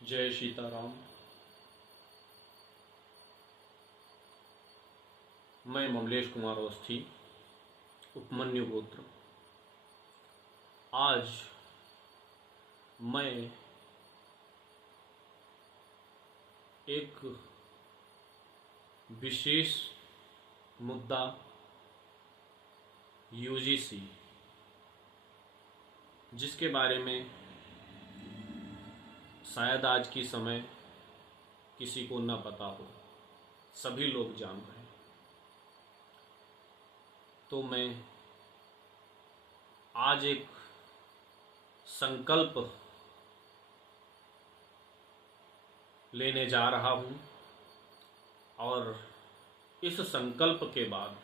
जय सीताराम। मैं ममलेश कुमार अवस्थी, उपमन्यु गोत्र। आज मैं एक विशेष मुद्दा यूजीसी, जिसके बारे में शायद आज की समय किसी को न पता हो, सभी लोग जान रहे हैं, तो मैं आज एक संकल्प लेने जा रहा हूं और इस संकल्प के बाद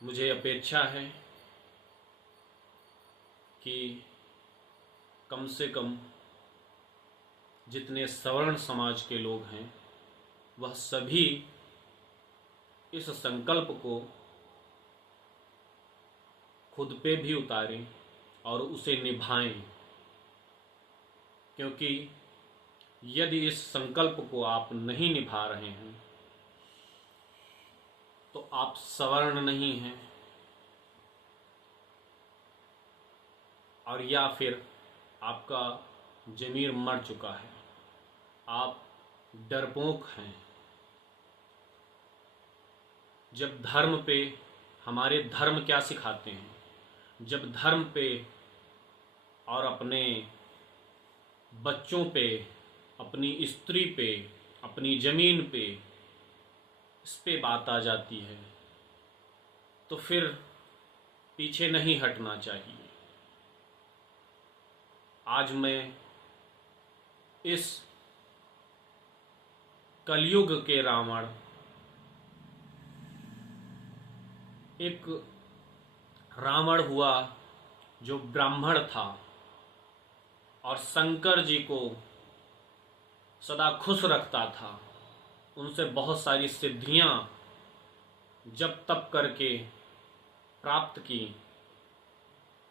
मुझे अपेक्षा है कि कम से कम जितने सवर्ण समाज के लोग हैं वह सभी इस संकल्प को खुद पे भी उतारें और उसे निभाएं, क्योंकि यदि इस संकल्प को आप नहीं निभा रहे हैं तो आप सवर्ण नहीं हैं, और या फिर आपका ज़मीर मर चुका है, आप डरपोक हैं। जब धर्म पे, हमारे धर्म क्या सिखाते हैं, जब धर्म पे और अपने बच्चों पे, अपनी स्त्री पे, अपनी ज़मीन पे, इस पे बात आ जाती है तो फिर पीछे नहीं हटना चाहिए। आज मैं इस कलयुग के रावण, एक रावण हुआ जो ब्राह्मण था और शंकर जी को सदा खुश रखता था, उनसे बहुत सारी सिद्धियां जप तप करके प्राप्त की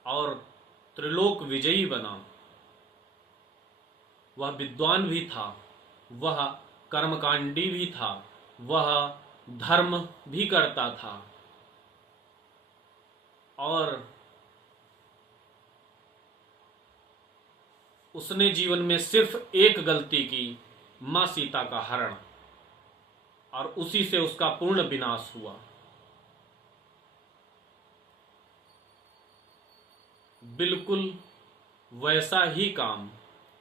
और त्रिलोक विजयी बना। वह विद्वान भी था, वह कर्मकांडी भी था, वह धर्म भी करता था और उसने जीवन में सिर्फ एक गलती की, मां सीता का हरण, और उसी से उसका पूर्ण विनाश हुआ। बिल्कुल वैसा ही काम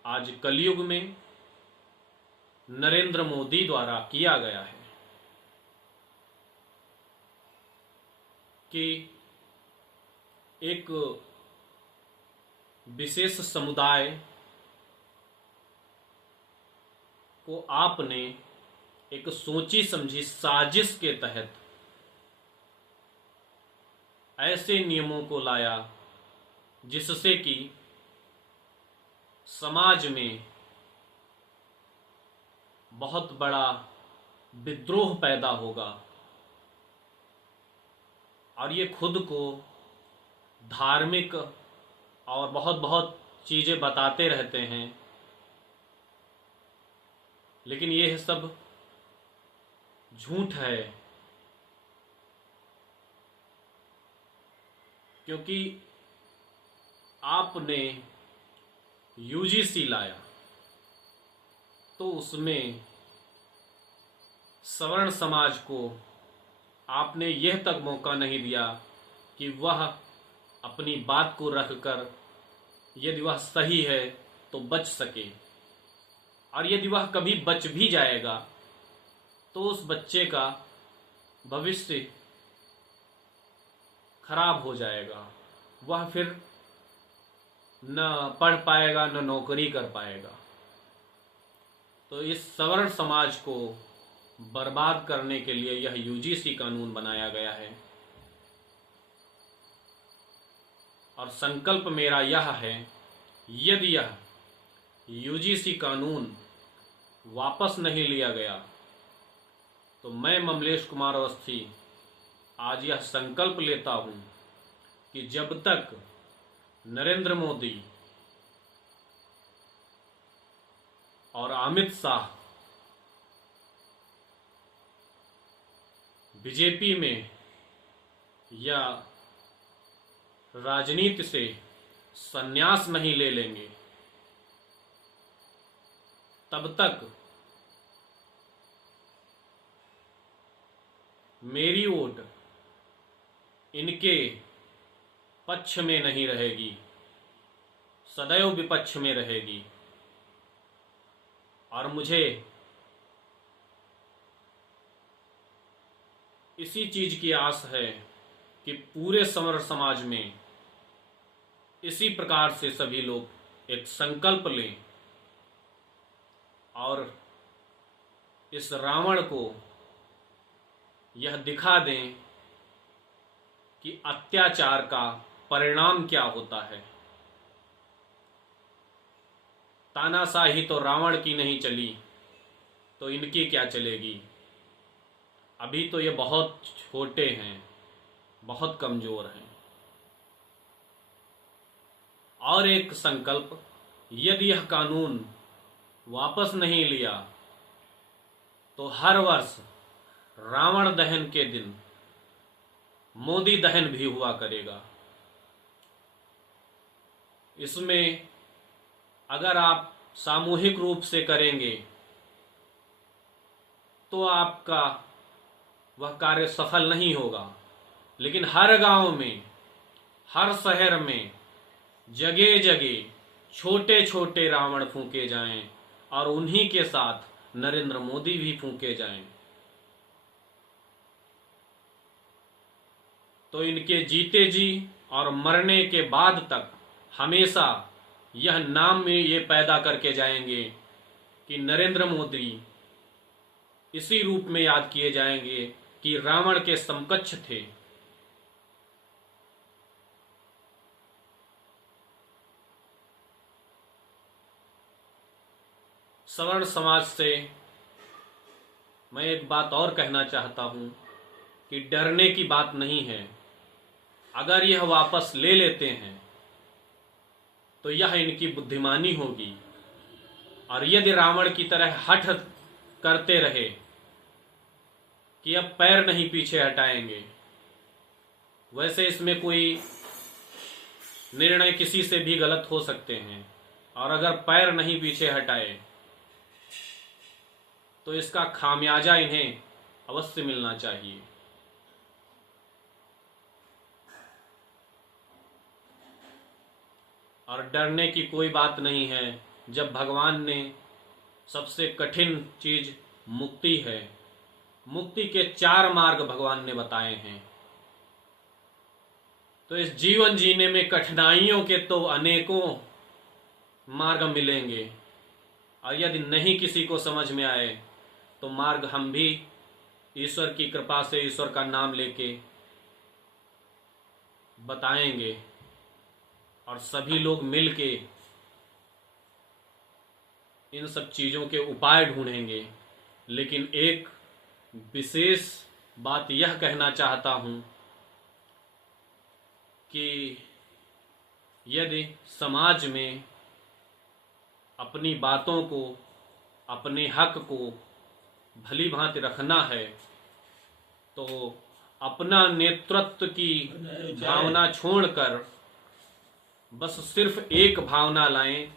आज कलयुग में नरेंद्र मोदी द्वारा किया गया है कि एक विशेष समुदाय को आपने एक सोची समझी साजिश के तहत ऐसे नियमों को लाया जिससे कि समाज में बहुत बड़ा विद्रोह पैदा होगा, और ये खुद को धार्मिक और बहुत बहुत चीज़ें बताते रहते हैं, लेकिन ये सब झूठ है, क्योंकि आपने यूजीसी लाया तो उसमें सवर्ण समाज को आपने यह तक मौका नहीं दिया कि वह अपनी बात को रखकर यदि वह सही है तो बच सके, और यदि वह कभी बच भी जाएगा तो उस बच्चे का भविष्य खराब हो जाएगा, वह फिर न पढ़ पाएगा न नौकरी कर पाएगा। तो इस सवर्ण समाज को बर्बाद करने के लिए यह यूजीसी कानून बनाया गया है, और संकल्प मेरा यह है, यदि यह यूजीसी कानून वापस नहीं लिया गया तो मैं ममलेश कुमार अवस्थी आज यह संकल्प लेता हूं कि जब तक नरेंद्र मोदी और अमित शाह बीजेपी में या राजनीति से संन्यास नहीं ले लेंगे, तब तक मेरी वोट इनके पक्ष में नहीं रहेगी, सदैव विपक्ष में रहेगी। और मुझे इसी चीज की आस है कि पूरे समर समाज में इसी प्रकार से सभी लोग एक संकल्प लें और इस रावण को यह दिखा दें कि अत्याचार का परिणाम क्या होता है। तानाशाही तो रावण की नहीं चली, तो इनकी क्या चलेगी। अभी तो ये बहुत छोटे हैं, बहुत कमजोर हैं। और एक संकल्प, यदि यह कानून वापस नहीं लिया तो हर वर्ष रावण दहन के दिन मोदी दहन भी हुआ करेगा। इसमें अगर आप सामूहिक रूप से करेंगे तो आपका वह कार्य सफल नहीं होगा, लेकिन हर गांव में, हर शहर में, जगह जगह छोटे छोटे रावण फूंके जाएं और उन्हीं के साथ नरेंद्र मोदी भी फूंके जाएं, तो इनके जीते जी और मरने के बाद तक हमेशा यह नाम में ये पैदा करके जाएंगे कि नरेंद्र मोदी इसी रूप में याद किए जाएंगे कि रावण के समकक्ष थे। सवर्ण समाज से मैं एक बात और कहना चाहता हूं कि डरने की बात नहीं है। अगर यह वापस ले लेते हैं तो यह इनकी बुद्धिमानी होगी, और यदि रावण की तरह हठ करते रहे कि अब पैर नहीं पीछे हटाएंगे, वैसे इसमें कोई निर्णय किसी से भी गलत हो सकते हैं, और अगर पैर नहीं पीछे हटाए तो इसका खामियाजा इन्हें अवश्य मिलना चाहिए। और डरने की कोई बात नहीं है, जब भगवान ने सबसे कठिन चीज मुक्ति है, मुक्ति के 4 मार्ग भगवान ने बताए हैं, तो इस जीवन जीने में कठिनाइयों के तो अनेकों मार्ग मिलेंगे, और यदि नहीं किसी को समझ में आए तो मार्ग हम भी ईश्वर की कृपा से, ईश्वर का नाम लेके बताएंगे, और सभी लोग मिलके इन सब चीजों के उपाय ढूंढेंगे। लेकिन एक विशेष बात यह कहना चाहता हूं कि यदि समाज में अपनी बातों को, अपने हक को भली भांति रखना है तो अपना नेतृत्व की भावना छोड़कर बस सिर्फ एक भावना लाएं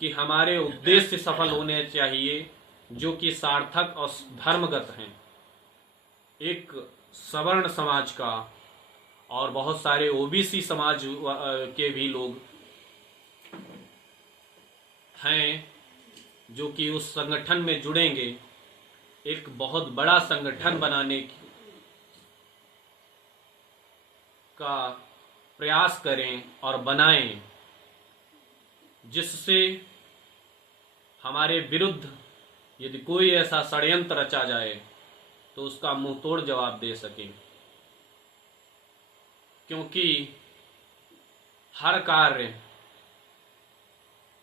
कि हमारे उद्देश्य सफल होने चाहिए, जो कि सार्थक और धर्मगत हैं। एक सवर्ण समाज का और बहुत सारे ओबीसी समाज के भी लोग हैं जो कि उस संगठन में जुड़ेंगे, एक बहुत बड़ा संगठन बनाने का प्रयास करें और बनाएं, जिससे हमारे विरुद्ध यदि कोई ऐसा षड्यंत्र रचा जाए तो उसका मुंह तोड़ जवाब दे सकें। क्योंकि हर कार्य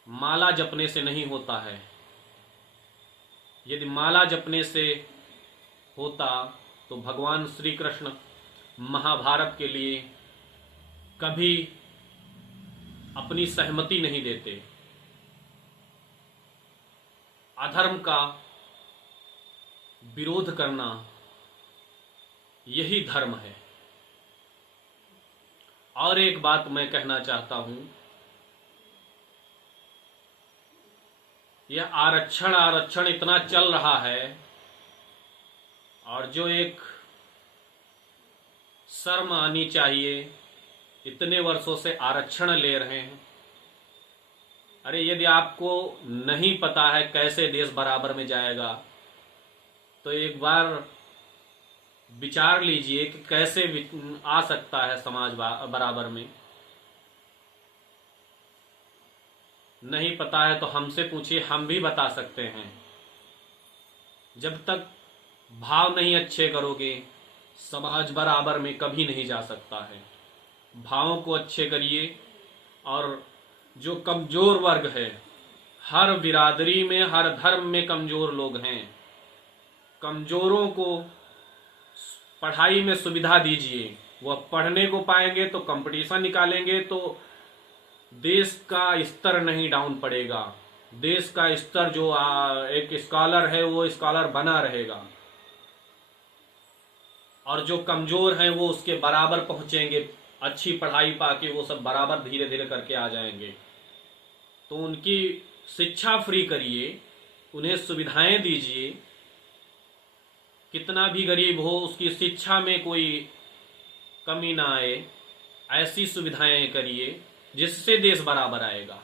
माला जपने से नहीं होता है। यदि माला जपने से होता तो भगवान श्री कृष्ण महाभारत के लिए कभी अपनी सहमति नहीं देते। अधर्म का विरोध करना, यही धर्म है। और एक बात मैं कहना चाहता हूं, यह आरक्षण इतना चल रहा है, और जो एक शर्म आनी चाहिए, इतने वर्षों से आरक्षण ले रहे हैं। अरे यदि आपको नहीं पता है कैसे देश बराबर में जाएगा, तो एक बार विचार लीजिए कि कैसे आ सकता है समाज बराबर में। नहीं पता है तो हमसे पूछिए, हम भी बता सकते हैं। जब तक भाव नहीं अच्छे करोगे, समाज बराबर में कभी नहीं जा सकता है। भावों को अच्छे करिए, और जो कमजोर वर्ग है, हर बिरादरी में, हर धर्म में कमजोर लोग हैं, कमजोरों को पढ़ाई में सुविधा दीजिए। वह पढ़ने को पाएंगे तो कंपटीशन निकालेंगे, तो देश का स्तर नहीं डाउन पड़ेगा। देश का स्तर, जो एक स्कॉलर है वो स्कॉलर बना रहेगा, और जो कमजोर हैं वो उसके बराबर पहुंचेंगे। अच्छी पढ़ाई पाके वो सब बराबर धीरे धीरे करके आ जाएंगे। तो उनकी शिक्षा फ्री करिए, उन्हें सुविधाएं दीजिए। कितना भी गरीब हो, उसकी शिक्षा में कोई कमी ना आए, ऐसी सुविधाएं करिए जिससे देश बराबर आएगा।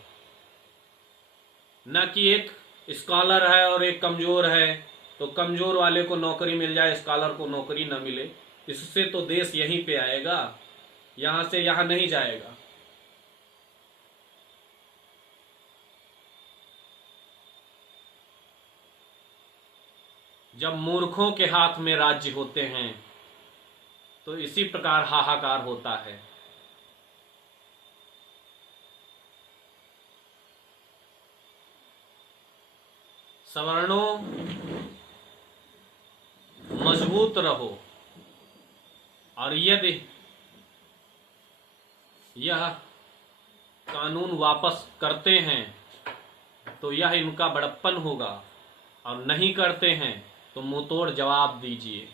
न कि एक स्कॉलर है और एक कमजोर है, तो कमजोर वाले को नौकरी मिल जाए, स्कॉलर को नौकरी न मिले। इससे तो देश यहीं पे आएगा, यहां से यहां नहीं जाएगा। जब मूर्खों के हाथ में राज्य होते हैं तो इसी प्रकार हाहाकार होता है। सवर्णों, मजबूत रहो, और यदि यह कानून वापस करते हैं तो यह इनका बड़प्पन होगा, और नहीं करते हैं तो मुंह तोड़ जवाब दीजिए।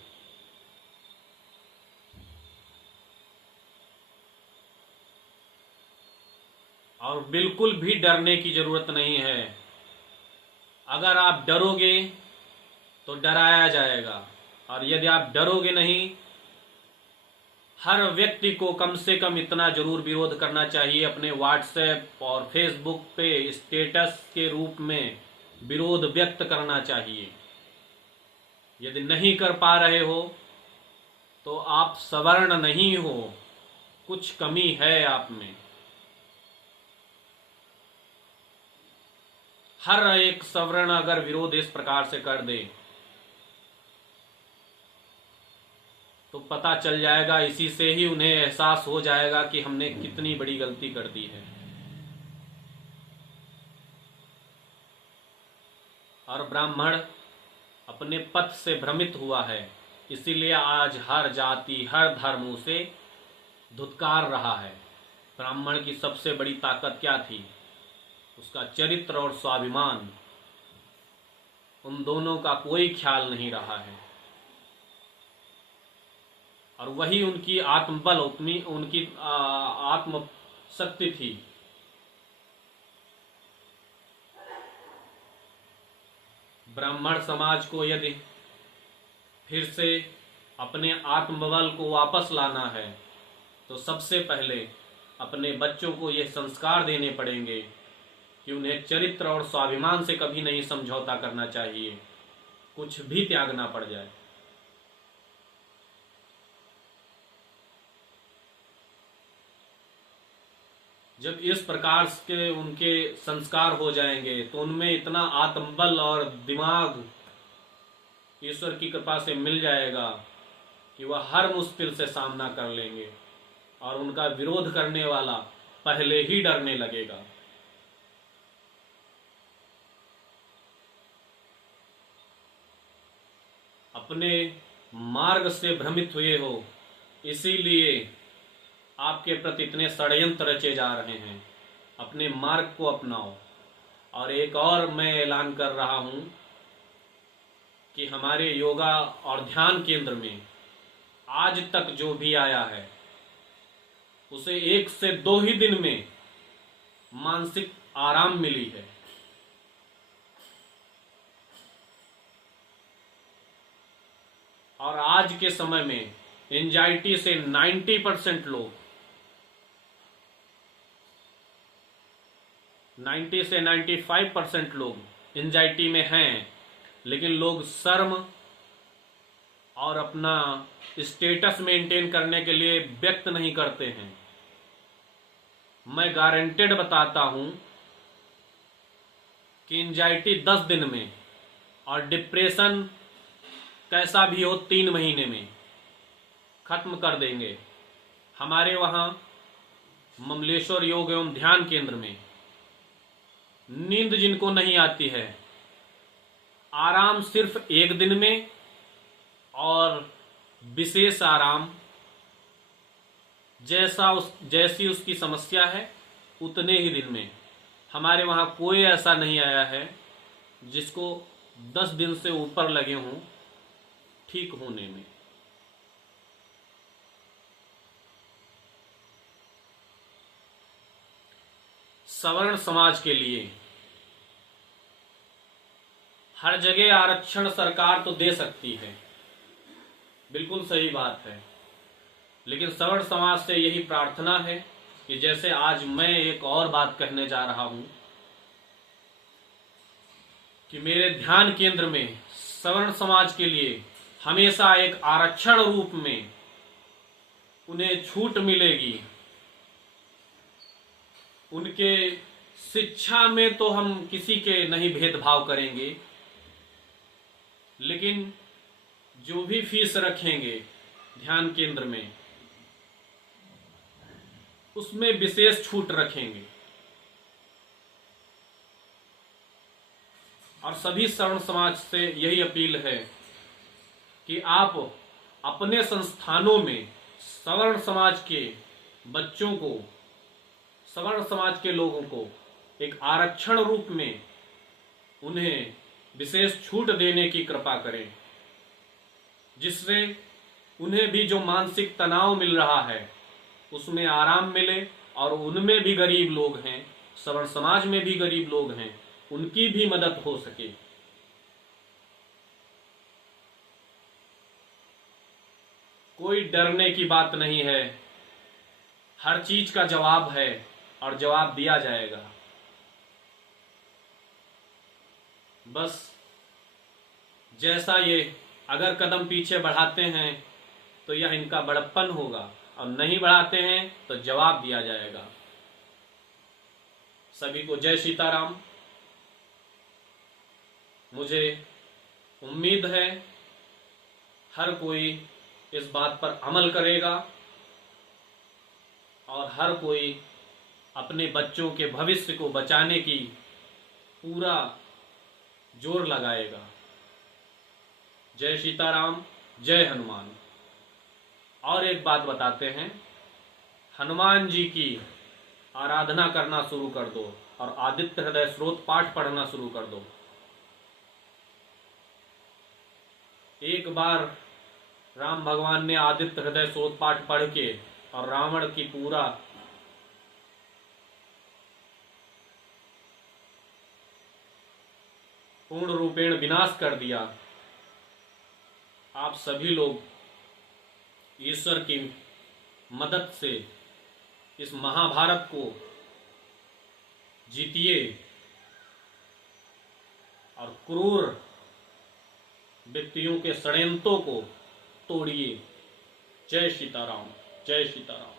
और बिल्कुल भी डरने की जरूरत नहीं है। अगर आप डरोगे तो डराया जाएगा, और यदि आप डरोगे नहीं, हर व्यक्ति को कम से कम इतना जरूर विरोध करना चाहिए, अपने व्हाट्सएप और फेसबुक पे स्टेटस के रूप में विरोध व्यक्त करना चाहिए। यदि नहीं कर पा रहे हो तो आप सवर्ण नहीं हो, कुछ कमी है आप में। हर एक सवर्ण अगर विरोध इस प्रकार से कर दे तो पता चल जाएगा, इसी से ही उन्हें एहसास हो जाएगा कि हमने कितनी बड़ी गलती कर दी है। और ब्राह्मण अपने पथ से भ्रमित हुआ है, इसीलिए आज हर जाति, हर धर्म उसे धुतकार रहा है। ब्राह्मण की सबसे बड़ी ताकत क्या थी? उसका चरित्र और स्वाभिमान। उन दोनों का कोई ख्याल नहीं रहा है, और वही उनकी आत्मबल, उनकी आत्म शक्ति थी। ब्राह्मण समाज को यदि फिर से अपने आत्मबल को वापस लाना है तो सबसे पहले अपने बच्चों को ये संस्कार देने पड़ेंगे कि उन्हें चरित्र और स्वाभिमान से कभी नहीं समझौता करना चाहिए, कुछ भी त्यागना पड़ जाए। जब इस प्रकार के उनके संस्कार हो जाएंगे तो उनमें इतना आत्मबल और दिमाग ईश्वर की कृपा से मिल जाएगा कि वह हर मुश्किल से सामना कर लेंगे, और उनका विरोध करने वाला पहले ही डरने लगेगा। अपने मार्ग से भ्रमित हुए हो, इसीलिए आपके प्रति इतने षड्यंत्र रचे जा रहे हैं। अपने मार्ग को अपनाओ और एक और मैं ऐलान कर रहा हूं कि हमारे योगा और ध्यान केंद्र में आज तक जो भी आया है उसे 1 से 2 ही दिन में मानसिक आराम मिली है। और आज के समय में एंजाइटी से 90% लोग 90 से 95% लोग एंजाइटी में हैं, लेकिन लोग शर्म और अपना स्टेटस मेंटेन करने के लिए व्यक्त नहीं करते हैं। मैं गारंटेड बताता हूं कि एंजाइटी 10 दिन में और डिप्रेशन कैसा भी हो 3 महीने में खत्म कर देंगे। हमारे वहां ममलेश्वर योग एवं ध्यान केंद्र में नींद जिनको नहीं आती है, आराम सिर्फ 1 दिन में और विशेष आराम जैसी उसकी समस्या है उतने ही दिन में। हमारे वहाँ कोई ऐसा नहीं आया है जिसको 10 दिन से ऊपर लगे हों ठीक होने में। सवर्ण समाज के लिए हर जगह आरक्षण सरकार तो दे सकती है, बिल्कुल सही बात है, लेकिन सवर्ण समाज से यही प्रार्थना है कि जैसे आज मैं एक और बात कहने जा रहा हूं कि मेरे ध्यान केंद्र में सवर्ण समाज के लिए हमेशा एक आरक्षण रूप में उन्हें छूट मिलेगी। उनके शिक्षा में तो हम किसी के नहीं भेदभाव करेंगे, लेकिन जो भी फीस रखेंगे ध्यान केंद्र में उसमें विशेष छूट रखेंगे। और सभी सवर्ण समाज से यही अपील है कि आप अपने संस्थानों में सवर्ण समाज के बच्चों को, सवर्ण समाज के लोगों को एक आरक्षण रूप में उन्हें विशेष छूट देने की कृपा करें, जिससे उन्हें भी जो मानसिक तनाव मिल रहा है उसमें आराम मिले। और उनमें भी गरीब लोग हैं, सवर्ण समाज में भी गरीब लोग हैं, उनकी भी मदद हो सके। कोई डरने की बात नहीं है, हर चीज का जवाब है और जवाब दिया जाएगा। बस जैसा ये अगर कदम पीछे बढ़ाते हैं तो यह इनका बड़प्पन होगा, और नहीं बढ़ाते हैं तो जवाब दिया जाएगा। सभी को जय सीताराम। मुझे उम्मीद है हर कोई इस बात पर अमल करेगा और हर कोई अपने बच्चों के भविष्य को बचाने की पूरा जोर लगाएगा। जय सीताराम, जय हनुमान। और एक बात बताते हैं, हनुमान जी की आराधना करना शुरू कर दो और आदित्य हृदय स्रोत पाठ पढ़ना शुरू कर दो। एक बार राम भगवान ने आदित्य हृदय स्रोत पाठ पढ़ के और रावण की पूरा पूर्ण रूपेण विनाश कर दिया। आप सभी लोग ईश्वर की मदद से इस महाभारत को जीतिए और क्रूर व्यक्तियों के षड्यंत्रों को तोड़िए। जय सीताराम, जय सीताराम।